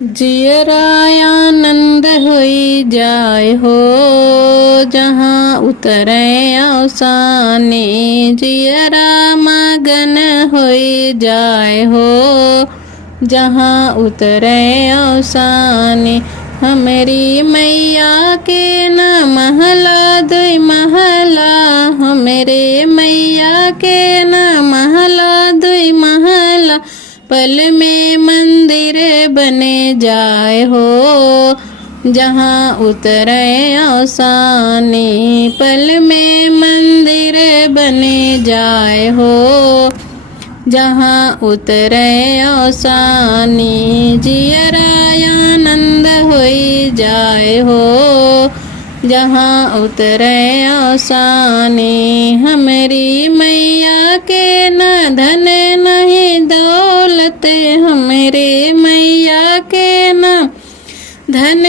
जियरायानंद होई जाय हो जहाँ उतरे अवसाने। जियरा मगन होई जाय हो जहाँ उतरे अवसाने। हमरी मैया के न महला दुई महला, हमरे मैया के न महला दुई महला। पल में मंदिर बने जाए हो जहाँ उतरे अवसाने। पल में मंदिर बने जाए हो जहाँ उतरे अवसाने। जियरायानंद होई जाए हो जहाँ उतरे अवसाने। हमरी मैया के न धन नहीं दौलत, हमरे मैया के न धन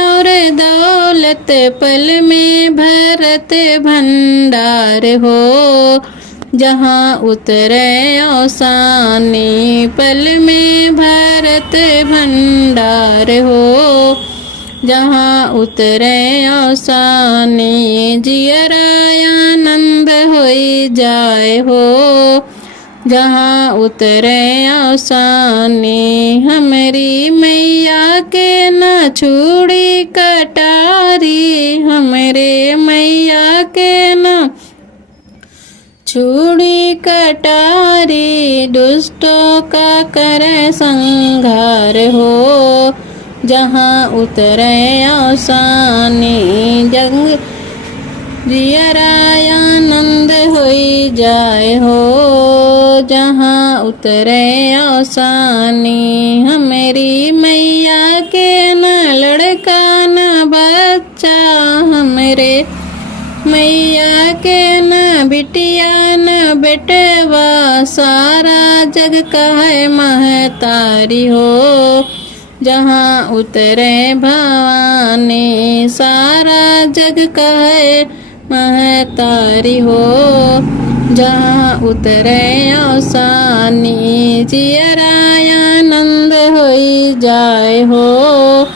और दौलत। पल में भरत भंडार हो जहाँ उतरे अवसाने। पल में भरत भंडार हो जहाँ उतरे अवसाने। जियरायानंद होई जाए हो जहाँ उतरे अवसाने। हमरी मैया के न छुड़ी कटारी, हमरे मैया के न छुड़ी कटारी। दुष्टों का करे संहार हो जहाँ उतरे अवसाने। जंग जियरायानंद होई जाए हो जहाँ उतरे अवसाने। हमरी मैया के न लड़का न बच्चा, हमरे मैया के न बिटिया न बेटवा। सारा जग कहे महतारी हो जहाँ उतरे भवानी। सारा जग कहे महतारी हो जहाँ उतरे अवसाने। जियरायानंद होई जाए हो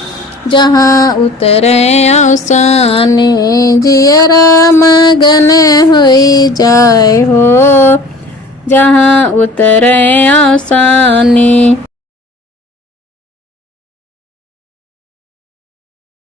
जहाँ उतरे अवसाने। जियरा मगन होई जाए हो जहाँ उतरे अवसाने।